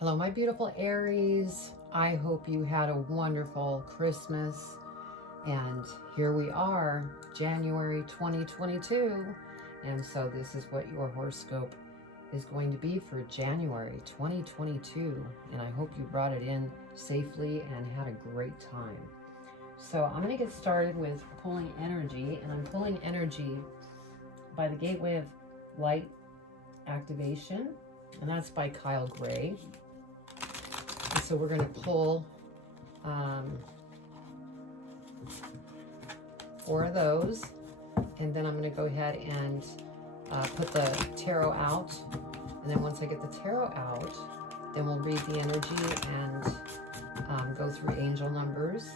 Hello, my beautiful Aries. I hope you had a wonderful Christmas. And here we are, January 2022. And so this is what your horoscope is going to be for January 2022. And I hope you brought it in safely and had a great time. So I'm going to get started with pulling energy. And I'm pulling energy by the Gateway of Light Activation. And that's by Kyle Gray. So we're going to pull 4 of those, and then I'm going to go ahead and put the tarot out. And then once I get the tarot out, then we'll read the energy and go through angel numbers.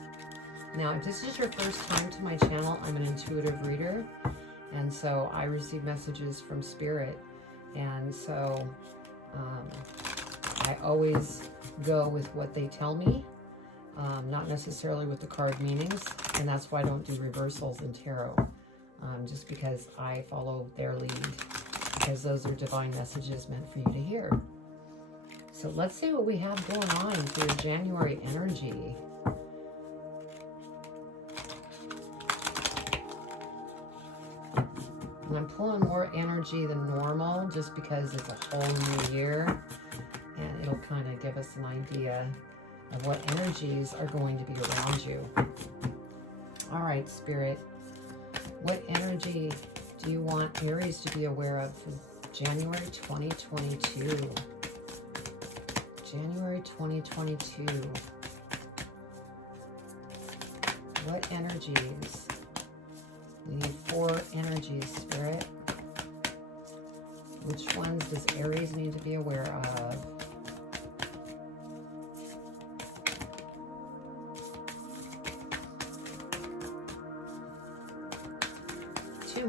Now, if this is your first time to my channel, I'm an intuitive reader, and so I receive messages from Spirit, and so I always go with what they tell me, not necessarily with the card meanings, and that's why I don't do reversals in tarot, just because I follow their lead, because those are divine messages meant for you to hear. So let's see what we have going on for your January energy. And I'm pulling more energy than normal just because it's a whole new year. And it'll kind of give us an idea of what energies are going to be around you. All right, Spirit, what energy do you want Aries to be aware of for January 2022? January 2022. What energies? We need 4 energies, Spirit. Which ones does Aries need to be aware of?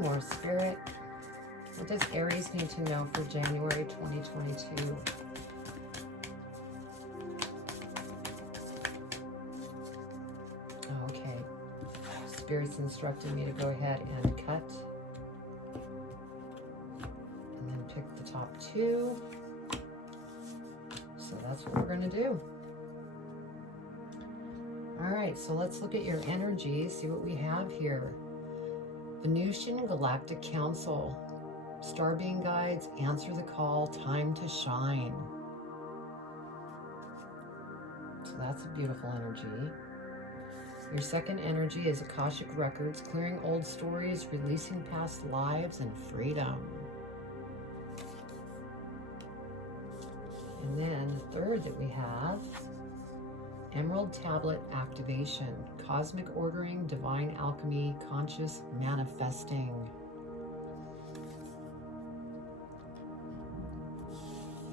More, Spirit. What does Aries need to know for January 2022? Okay. Spirit's instructed me to go ahead and cut. And then pick the top 2. So that's what we're going to do. All right, so let's look at your energy, see what we have here. Venusian Galactic Council. Star being guides, answer the call, time to shine. So that's a beautiful energy. Your second energy is Akashic Records, clearing old stories, releasing past lives, and freedom. And then the third that we have, Emerald Tablet Activation, Cosmic Ordering, Divine Alchemy, Conscious Manifesting.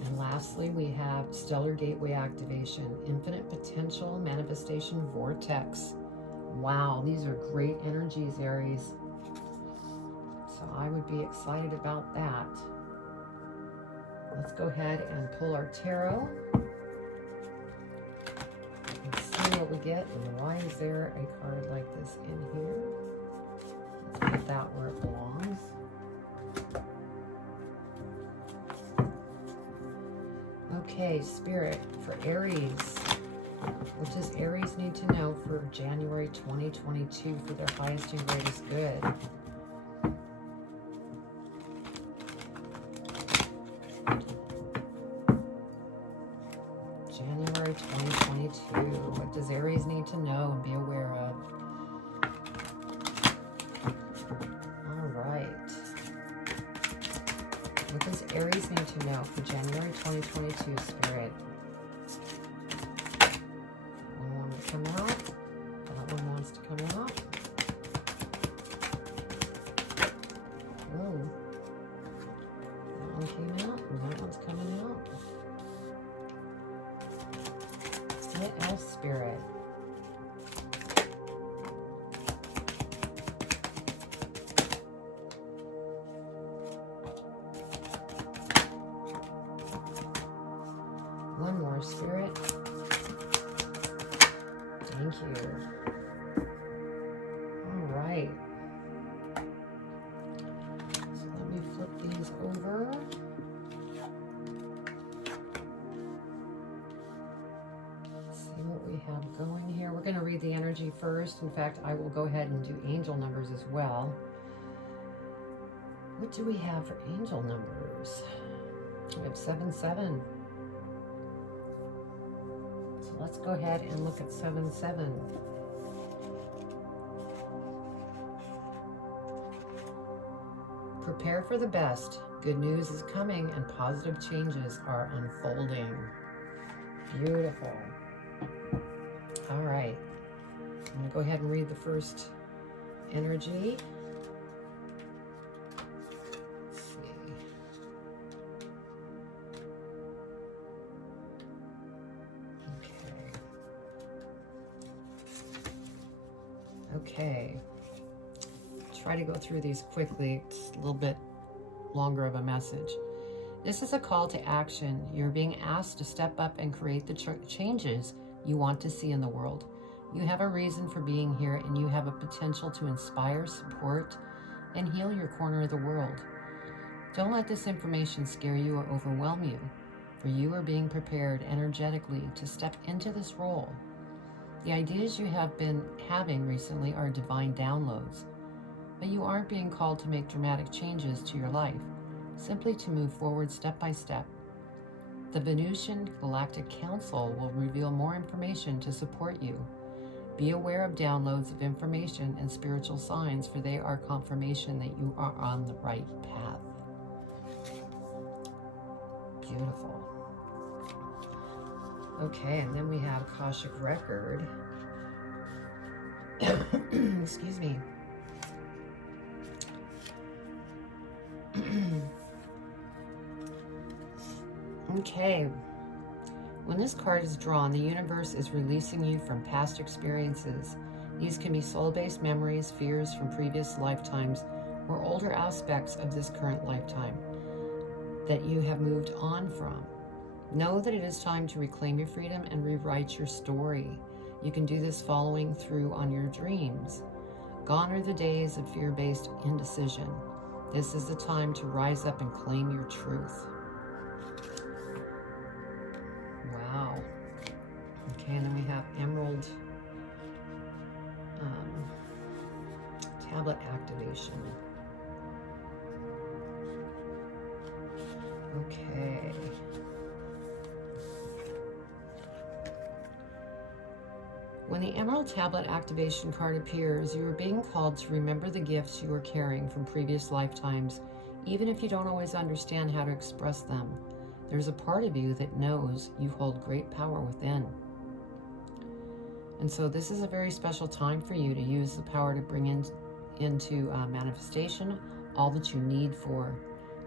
And lastly, we have Stellar Gateway Activation, Infinite Potential, Manifestation Vortex. Wow, these are great energies, Aries. So I would be excited about that. Let's go ahead and pull our tarot. What we get, and why is there a card like this in here? Let's put that where it belongs. Okay, Spirit, for Aries, what does Aries need to know for January 2022 for their highest and greatest good? January 2022. What does Aries need to know and be aware of? All right. What does Aries need to know for January 2022, Spirit? One wants to come out. That one wants to come out. Oh. That one came out, and that one's coming out. What else, Spirit? One more, Spirit. Thank you. All right. So let me flip these over. have going here? We're going to read the energy first. In fact, I will go ahead and do angel numbers as well. What do we have for angel numbers? We have 7-7. So let's go ahead and look at 7-7. Prepare for the best. Good news is coming and positive changes are unfolding. Beautiful. All right. I'm going to go ahead and read the first energy. Let's see. Okay. Try to go through these quickly. It's a little bit longer of a message. This is a call to action. You're being asked to step up and create the changes you want to see in the world. You have a reason for being here, and you have a potential to inspire, support, and heal your corner of the world. Don't let this information scare you or overwhelm you, for you are being prepared energetically to step into this role. The ideas you have been having recently are divine downloads, but you aren't being called to make dramatic changes to your life, simply to move forward step by step. The Venusian Galactic Council will reveal more information to support you. Be aware of downloads of information and spiritual signs, for they are confirmation that you are on the right path. Beautiful. Okay, and then we have Akashic Record. Excuse me. Okay. When this card is drawn, the universe is releasing you from past experiences. These can be soul-based memories, fears from previous lifetimes, or older aspects of this current lifetime that you have moved on from. Know that it is time to reclaim your freedom and rewrite your story. You can do this following through on your dreams. Gone are the days of fear-based indecision. This is the time to rise up and claim your truth. Wow. Okay, and then we have Emerald tablet activation. Okay. When the Emerald Tablet activation card appears, you are being called to remember the gifts you are carrying from previous lifetimes, even if you don't always understand how to express them. There's a part of you that knows you hold great power within. And so this is a very special time for you to use the power to bring into manifestation all that you need for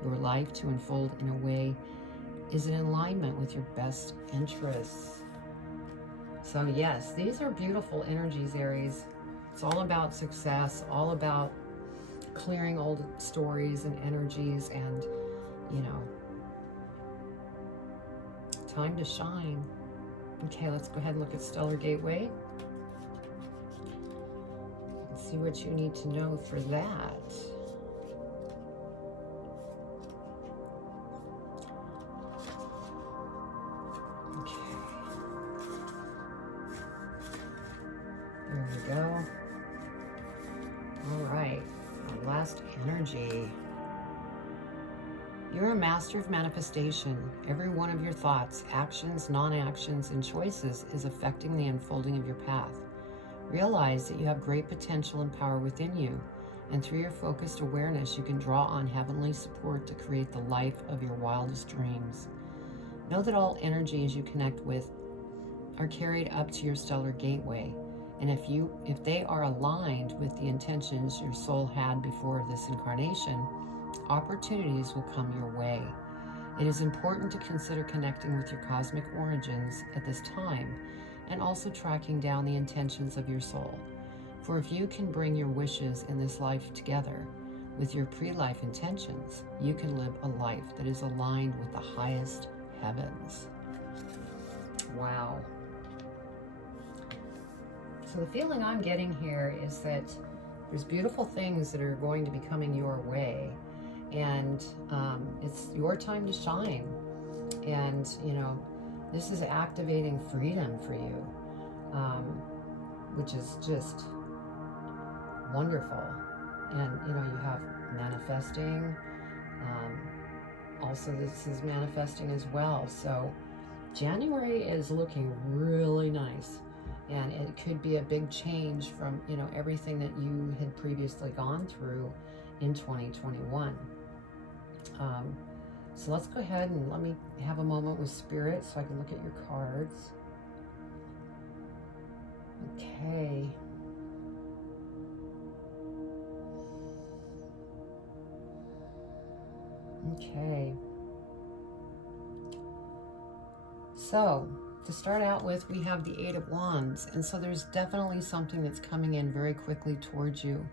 your life to unfold in a way is in alignment with your best interests. So yes, these are beautiful energies, Aries. It's all about success, all about clearing old stories and energies, and, you know, time to shine. Okay, let's go ahead and look at Stellar Gateway. And see what you need to know for that. There we go. All right, our last energy. You're a master of manifestation. Every one of your thoughts, actions, non-actions, and choices is affecting the unfolding of your path. Realize that you have great potential and power within you, and through your focused awareness, you can draw on heavenly support to create the life of your wildest dreams. Know that all energies you connect with are carried up to your stellar gateway. And if they are aligned with the intentions your soul had before this incarnation, opportunities will come your way. It is important to consider connecting with your cosmic origins at this time, and also tracking down the intentions of your soul. For if you can bring your wishes in this life together with your pre-life intentions, you can live a life that is aligned with the highest heavens. Wow. So the feeling I'm getting here is that there's beautiful things that are going to be coming your way, and it's your time to shine. And, you know, this is activating freedom for you. which is just wonderful. And you know, you have manifesting. Also, this is manifesting as well. So January is looking really nice, and it could be a big change from, you know, everything that you had previously gone through in 2021. So let's go ahead and let me have a moment with Spirit so I can look at your cards. Okay. Okay. So to start out with, we have the Eight of Wands, and so there's definitely something that's coming in very quickly towards you.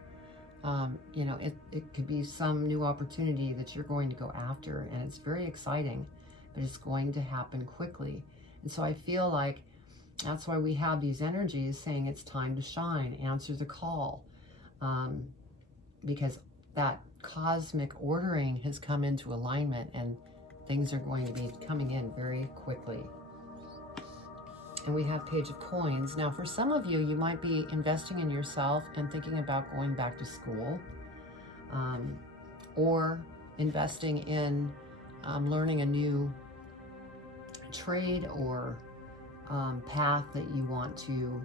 You know, it could be some new opportunity that you're going to go after, and it's very exciting, but it's going to happen quickly. And so I feel like that's why we have these energies saying it's time to shine, answer the call, because that cosmic ordering has come into alignment, and things are going to be coming in very quickly. And we have Page of Coins. Now, for some of you, you might be investing in yourself and thinking about going back to school, or investing in learning a new trade or path that you want to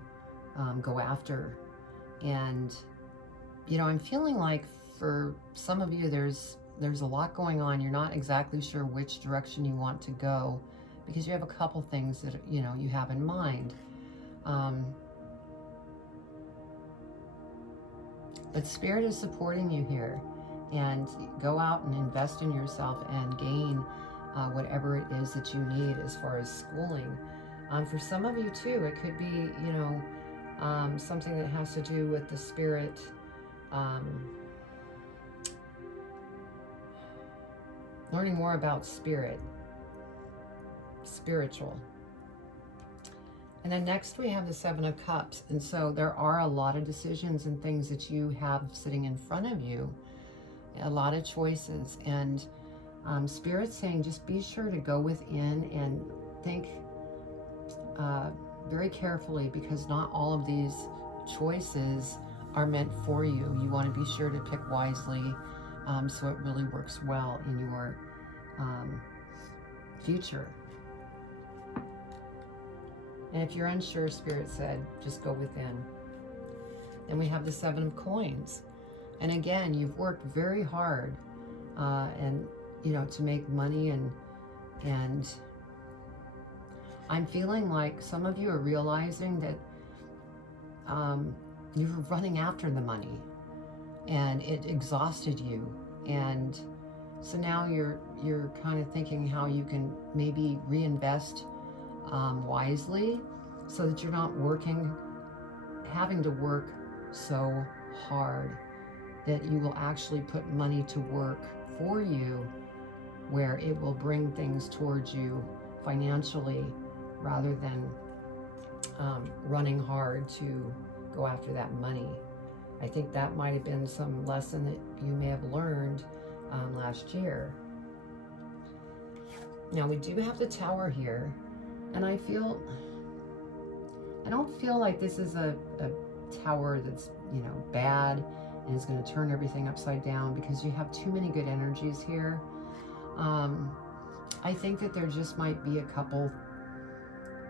go after. And, you know, I'm feeling like for some of you, there's a lot going on. You're not exactly sure which direction you want to go, because you have a couple things that, you know, you have in mind. But Spirit is supporting you here, and go out and invest in yourself and gain whatever it is that you need as far as schooling. For some of you too, it could be, you know, something that has to do with the spirit, learning more about spirit, spiritual. And then next we have the Seven of Cups. And so there are a lot of decisions and things that you have sitting in front of you, a lot of choices. And Spirit's saying just be sure to go within and think very carefully, because not all of these choices are meant for you. You want to be sure to pick wisely, so it really works well in your future. And if you're unsure, Spirit said, just go within. Then we have the Seven of Coins. And again, you've worked very hard, and, you know, to make money, and I'm feeling like some of you are realizing that you were running after the money, and it exhausted you. And so now you're kind of thinking how you can maybe reinvest wisely, so that you're not having to work so hard, that you will actually put money to work for you, where it will bring things towards you financially, rather than running hard to go after that money. I think that might have been some lesson that you may have learned last year. Now we do have the Tower here, and I don't feel like this is a tower that's, you know, bad and is going to turn everything upside down, because you have too many good energies here. I think that there just might be a couple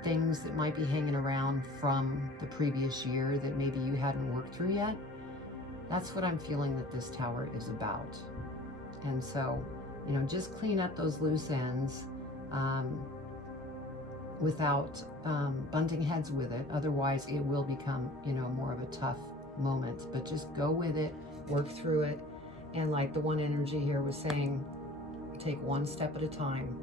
things that might be hanging around from the previous year that maybe you hadn't worked through yet. That's what I'm feeling that this tower is about. And so, you know, just clean up those loose ends without bunting heads with it. Otherwise, it will become, you know, more of a tough moment. But just go with it, work through it. And like the one energy here was saying, take one step at a time.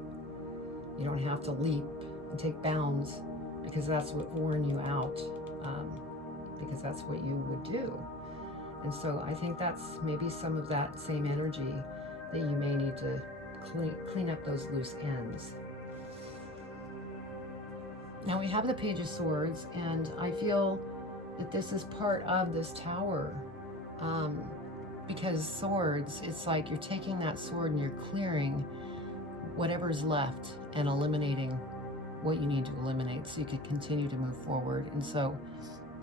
You don't have to leap and take bounds, because that's what worn you out, because that's what you would do. And so I think that's maybe some of that same energy that you may need to clean up those loose ends. Now we have the Page of Swords, and I feel that this is part of this tower, because swords, it's like you're taking that sword and you're clearing whatever's left and eliminating what you need to eliminate so you could continue to move forward. And so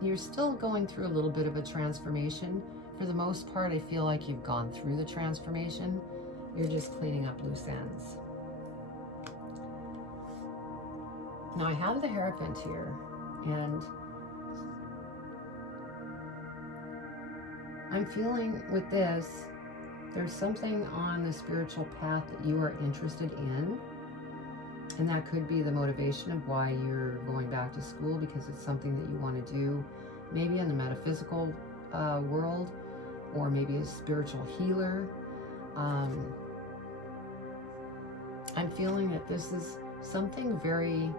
you're still going through a little bit of a transformation. For the most part, I feel like you've gone through the transformation. You're just cleaning up loose ends. Now I have the Hierophant here, and I'm feeling with this, there's something on the spiritual path that you are interested in, and that could be the motivation of why you're going back to school, because it's something that you want to do, maybe in the metaphysical world, or maybe a spiritual healer. I'm feeling that this is something very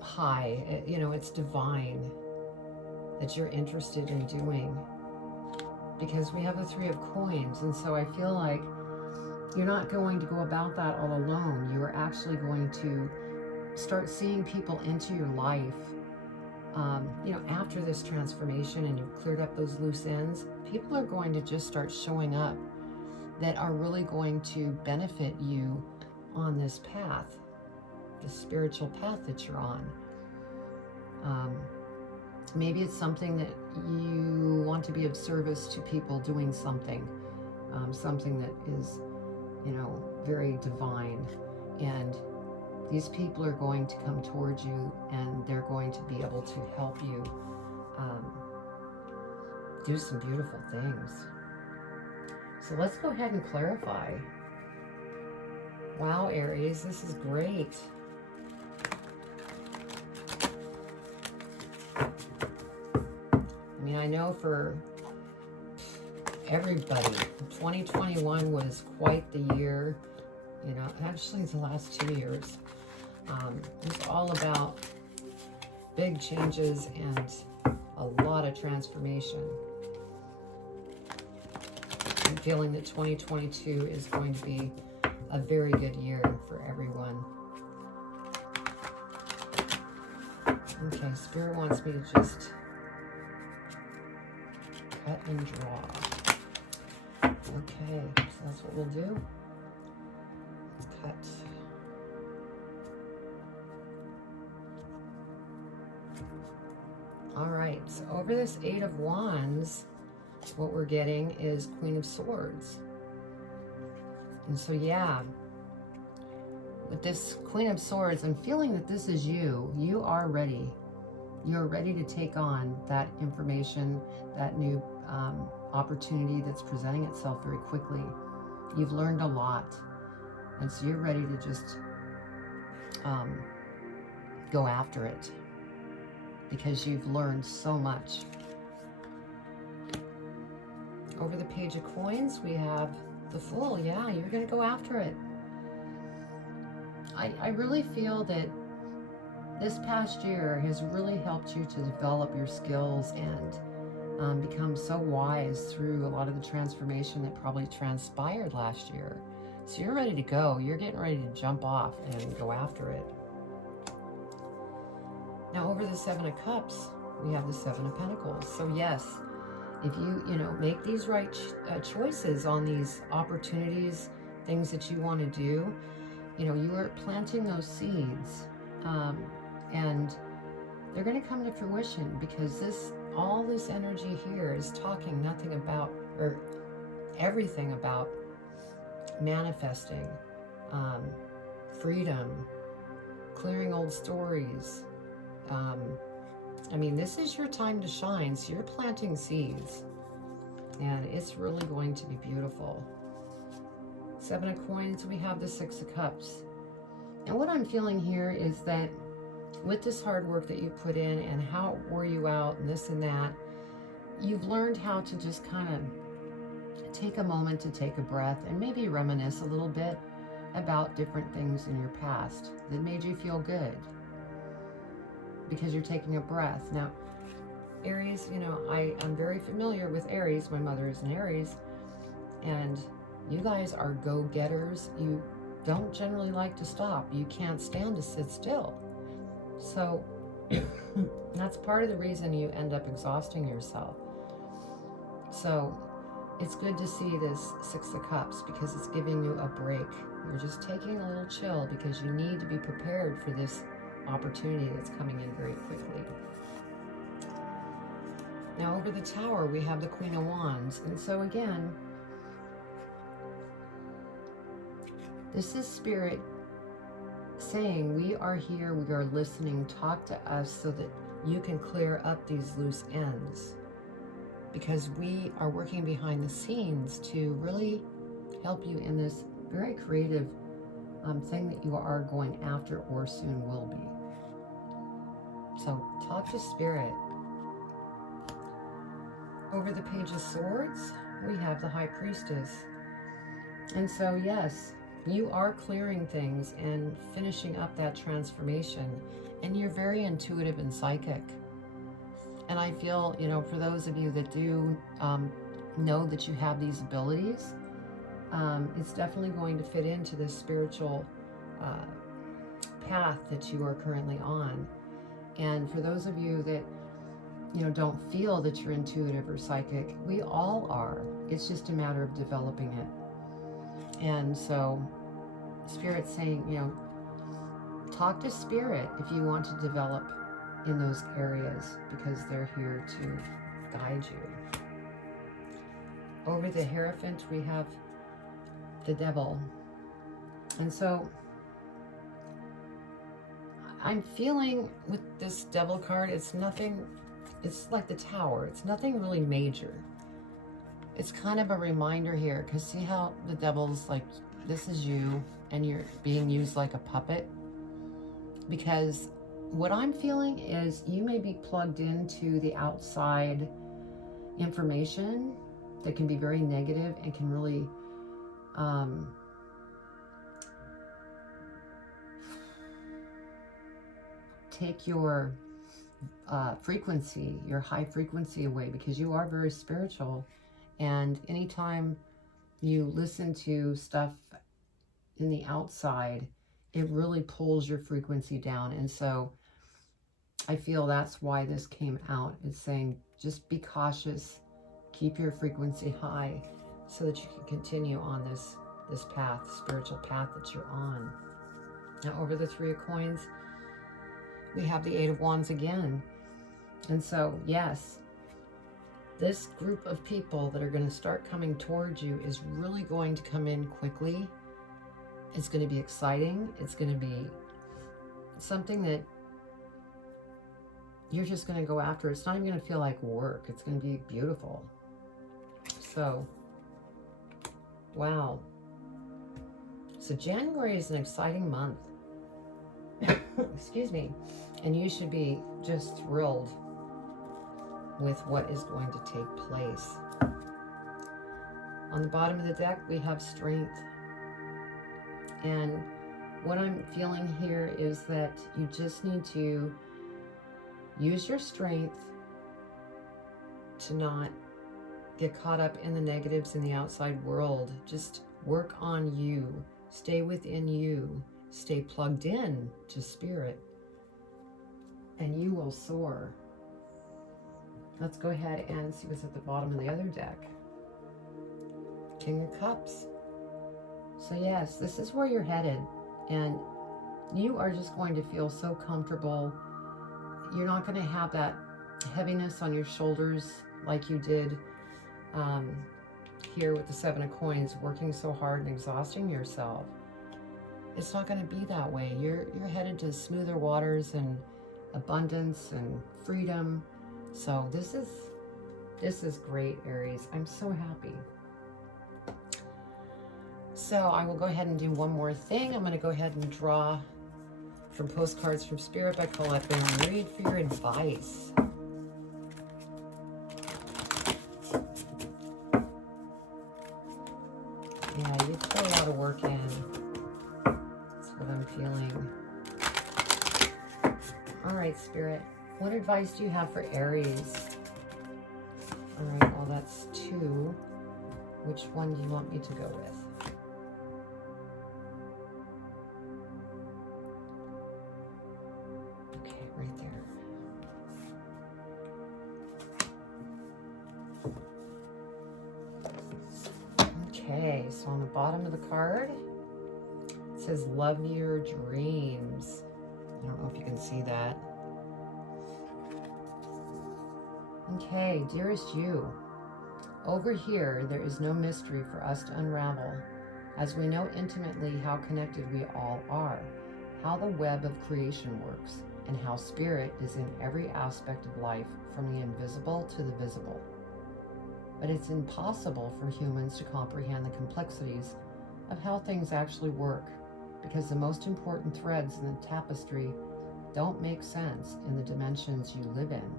high, you know, it's divine that you're interested in doing, because we have the Three of Coins. And so I feel like you're not going to go about that all alone. You are actually going to start seeing people into your life. You know, after this transformation and you've cleared up those loose ends, people are going to just start showing up that are really going to benefit you on this path, the spiritual path that you're on. Maybe it's something that you want to be of service to people doing something, something that is, you know, very divine. And these people are going to come towards you, and they're going to be able to help you do some beautiful things. So let's go ahead and clarify. Wow, Aries, this is great. I mean, I know for everybody, 2021 was quite the year. You know, actually the last 2 years. It was all about big changes and a lot of transformation. I'm feeling that 2022 is going to be a very good year for everyone. Okay, Spirit wants me to just cut and draw. Okay, so that's what we'll do. Let's cut. All right, so over this Eight of Wands, what we're getting is Queen of Swords. And so, yeah, with this Queen of Swords, I'm feeling that this is you. You are ready. You're ready to take on that information, that new opportunity that's presenting itself very quickly. You've learned a lot. And so you're ready to just go after it, because you've learned so much. Over the Page of Coins, we have the Fool. Yeah, you're going to go after it. I really feel that this past year has really helped you to develop your skills and become so wise through a lot of the transformation that probably transpired last year. So you're ready to go. You're getting ready to jump off and go after it. Now over the Seven of Cups, we have the Seven of Pentacles. So yes, if you make these right choices on these opportunities, things that you want to do, you are planting those seeds, and they're going to come to fruition, because all this energy here is talking nothing about, or everything about, manifesting, freedom, clearing old stories. I mean, this is your time to shine, so you're planting seeds, and it's really going to be beautiful. Seven of Coins, we have the Six of Cups. And what I'm feeling here is that with this hard work that you put in and how it wore you out and this and that, you've learned how to just kind of take a moment to take a breath and maybe reminisce a little bit about different things in your past that made you feel good, because you're taking a breath. Now, Aries, I'm very familiar with Aries. My mother is an Aries, and you guys are go-getters. You don't generally like to stop. You can't stand to sit still. So that's part of the reason you end up exhausting yourself. So it's good to see this Six of Cups because it's giving you a break. You're just taking a little chill because you need to be prepared for this opportunity that's coming in very quickly. Now over the Tower, we have the Queen of Wands. And so again, this is Spirit saying, we are here, we are listening, talk to us so that you can clear up these loose ends. Because we are working behind the scenes to really help you in this very creative thing that you are going after or soon will be. So talk to Spirit. Over the Page of Swords, we have the High Priestess. And so yes, you are clearing things and finishing up that transformation. And you're very intuitive and psychic. And I feel, you know, for those of you that do know that you have these abilities, it's definitely going to fit into this spiritual path that you are currently on. And for those of you that, you know, don't feel that you're intuitive or psychic, we all are. It's just a matter of developing it. And so Spirit's saying, you know, talk to Spirit if you want to develop in those areas, because they're here to guide you. Over the Hierophant, we have the Devil. And so I'm feeling with this Devil card, it's nothing, it's like the Tower. It's nothing really major. It's kind of a reminder here, because see how the Devil's like, this is you, and you're being used like a puppet? Because what I'm feeling is you may be plugged into the outside information that can be very negative and can really take your frequency, your high frequency away, because you are very spiritual. And anytime you listen to stuff in the outside, it really pulls your frequency down. And so I feel that's why this came out. It's saying, just be cautious, keep your frequency high so that you can continue on this path, spiritual path that you're on. Now over the Three of Coins, we have the Eight of Wands again. And so, yes, this group of people that are going to start coming towards you is really going to come in quickly. It's going to be exciting. It's going to be something that you're just going to go after. It's not even going to feel like work. It's going to be beautiful. So, wow. So January is an exciting month. Excuse me. And you should be just thrilled with what is going to take place. On the bottom of the deck, we have Strength. And what I'm feeling here is that you just need to use your strength to not get caught up in the negatives in the outside world. Just work on you. Stay within you. Stay plugged in to Spirit. And you will soar. Let's go ahead and see what's at the bottom of the other deck. King of Cups. So yes, this is where you're headed. And you are just going to feel so comfortable. You're not going to have that heaviness on your shoulders like you did here with the Seven of Coins, working so hard and exhausting yourself. It's not going to be that way. You're headed to smoother waters and abundance and freedom. So this is great, Aries. I'm so happy. So I will go ahead and do one more thing. I'm going to go ahead and draw from Postcards from Spirit by Colette and read for your advice. Yeah, you put a lot of work in. That's what I'm feeling. All right, Spirit. What advice do you have for Aries? All right, well, that's 2. Which one do you want me to go with? Okay, right there. So on the bottom of the card, it says, love your dreams. I don't know if you can see that. Okay, dearest you, over here there is no mystery for us to unravel, as we know intimately how connected we all are, how the web of creation works, and how spirit is in every aspect of life, from the invisible to the visible. But it's impossible for humans to comprehend the complexities of how things actually work, because the most important threads in the tapestry don't make sense in the dimensions you live in.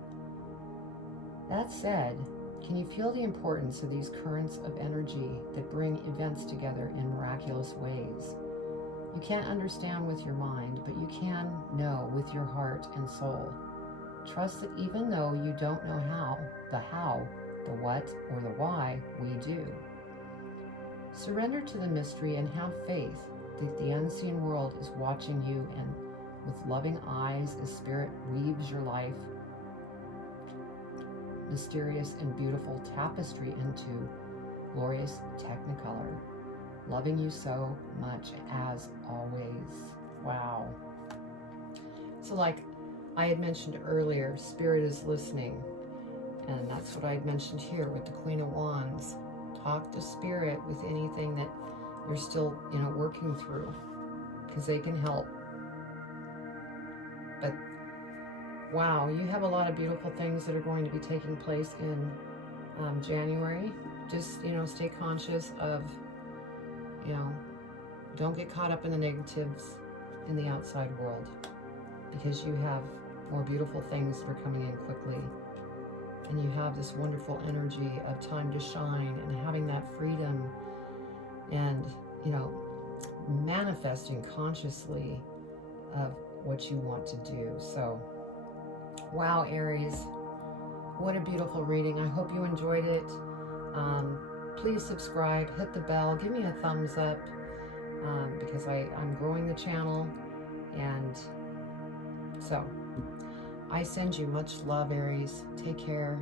That said, can you feel the importance of these currents of energy that bring events together in miraculous ways? You can't understand with your mind, but you can know with your heart and soul. Trust that even though you don't know how, the what, or the why, we do. Surrender to the mystery and have faith that the unseen world is watching you, and with loving eyes as spirit weaves your life mysterious and beautiful tapestry into glorious technicolor. Loving you so much as always. Wow. So like I had mentioned earlier, spirit is listening. And that's what I had mentioned here with the Queen of Wands. Talk to spirit with anything that you're still, working through, because they can help. But wow, you have a lot of beautiful things that are going to be taking place in January. Just, stay conscious of, don't get caught up in the negatives in the outside world, because you have more beautiful things that are coming in quickly. And you have this wonderful energy of time to shine and having that freedom and, manifesting consciously of what you want to do. So, wow, Aries, what a beautiful reading. I hope you enjoyed it. Please subscribe, hit the bell, give me a thumbs up, because I'm growing the channel. And so I send you much love, Aries. Take care.